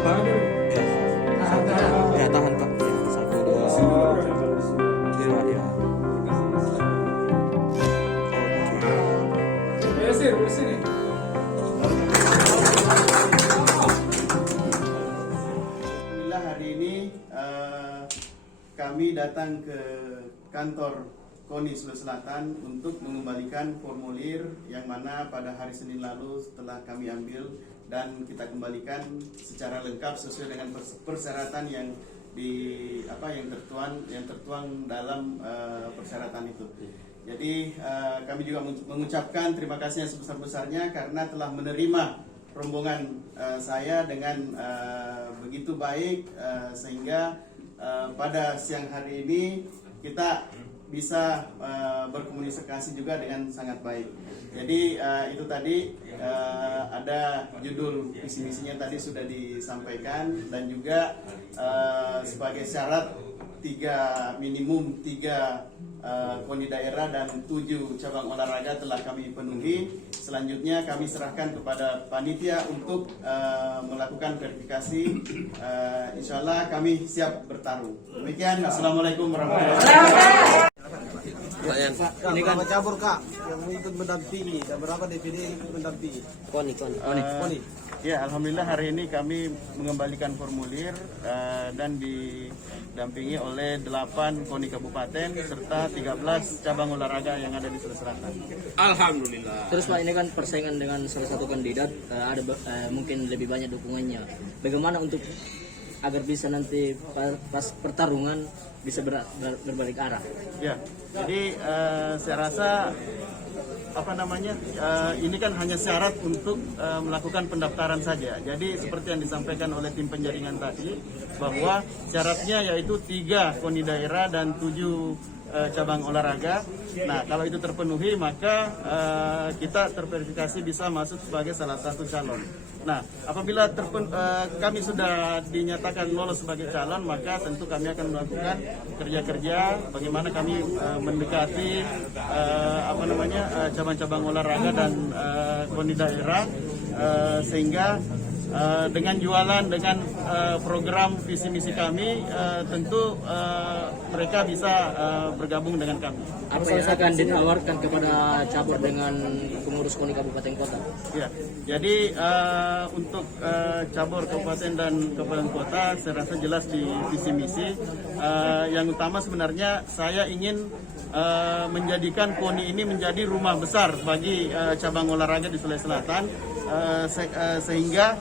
Pak. Ya, ya tahan Pak. Ya, satu dua. Ya, ya. Oke. Alhamdulillah hari ini kami datang ke kantor KONI Sulawesi Selatan untuk mengembalikan formulir yang mana pada hari Senin lalu setelah kami ambil dan kita kembalikan secara lengkap sesuai dengan persyaratan yang tertuang dalam persyaratan itu. Jadi kami juga mengucapkan terima kasih yang sebesar-besarnya karena telah menerima rombongan saya dengan begitu baik sehingga pada siang hari ini kita bisa berkomunikasi juga dengan sangat baik. Jadi itu tadi ada judul visi misinya tadi sudah disampaikan dan juga sebagai syarat minimum tiga KONI daerah dan 7 cabang olahraga telah kami penuhi. Selanjutnya kami serahkan kepada panitia untuk melakukan verifikasi. Insya Allah kami siap bertarung. Demikian, Assalamualaikum warahmatullahi wabarakatuh. Kak, ini kan cabur Kak yang ikut mendampingi dan berapa DPD yang ikut mendampingi? Koni. Ya, alhamdulillah hari ini kami mengembalikan formulir dan didampingi oleh 8 KONI kabupaten serta 13 cabang olahraga yang ada di Sulawesi Selatan. Alhamdulillah. Terus Pak, ini kan persaingan dengan salah satu kandidat, ada mungkin lebih banyak dukungannya. Bagaimana untuk agar bisa nanti pas pertarungan bisa berbalik arah? Ya, jadi saya rasa ini kan hanya syarat untuk melakukan pendaftaran saja. Jadi seperti yang disampaikan oleh tim penjaringan tadi bahwa syaratnya yaitu 3 KONI daerah dan 7 cabang olahraga. Nah, kalau itu terpenuhi maka kita terverifikasi bisa masuk sebagai salah satu calon. Nah, apabila kami sudah dinyatakan lolos sebagai calon, maka tentu kami akan melakukan kerja-kerja bagaimana kami mendekati cabang-cabang olahraga dan KONI daerah sehingga dengan jualan, dengan program visi misi kami, tentu mereka bisa bergabung dengan kami. Apa yang akan ditawarkan kepada cabur dengan pengurus KONI kabupaten kota? Ya, jadi untuk cabur kabupaten dan kabupaten kota, saya rasa jelas di visi misi. Yang utama sebenarnya saya ingin menjadikan KONI ini menjadi rumah besar bagi cabang olahraga di Sulawesi Selatan, sehingga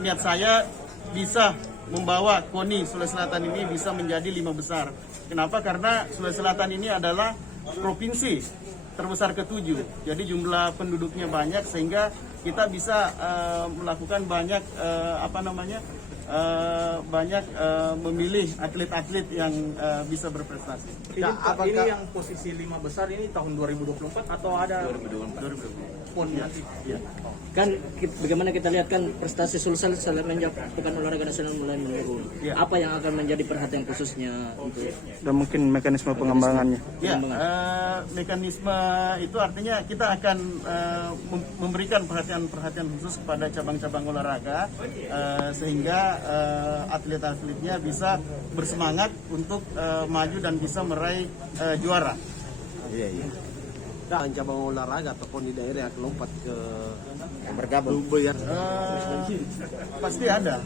niat saya bisa membawa KONI Sulawesi Selatan ini bisa menjadi 5 besar. Kenapa? Karena Sulawesi Selatan ini adalah provinsi terbesar ke-7. Jadi jumlah penduduknya banyak sehingga kita bisa melakukan banyak memilih atlet-atlet yang bisa berprestasi. Ini, ini yang posisi 5 besar ini tahun 2024 atau ada 2024 pun nanti? Ya. Kan bagaimana kita lihat kan prestasi Sulsel semenjak Pekan Olahraga Nasional mulai menurun. Ya. Apa yang akan menjadi perhatian khususnya untuk Dan mungkin mekanisme pengembangannya. Ya, pengembangan. mekanisme itu artinya kita akan memberikan perhatian khusus kepada cabang-cabang olahraga sehingga atlet-atletnya bisa bersemangat untuk maju dan bisa meraih juara. Iya. Dan cabang olahraga atau KONI daerah yang lompat ke bergabung? Pasti ada.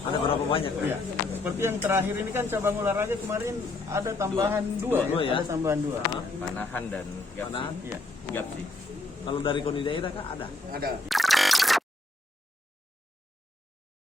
Ada berapa banyak? Ya. Seperti yang terakhir ini kan cabang olahraga kemarin ada tambahan dua ya? Ada tambahan 2. Panahan dan Panahan? Iya. Gapsi. Kalau dari KONI daerah kan ada? Ada.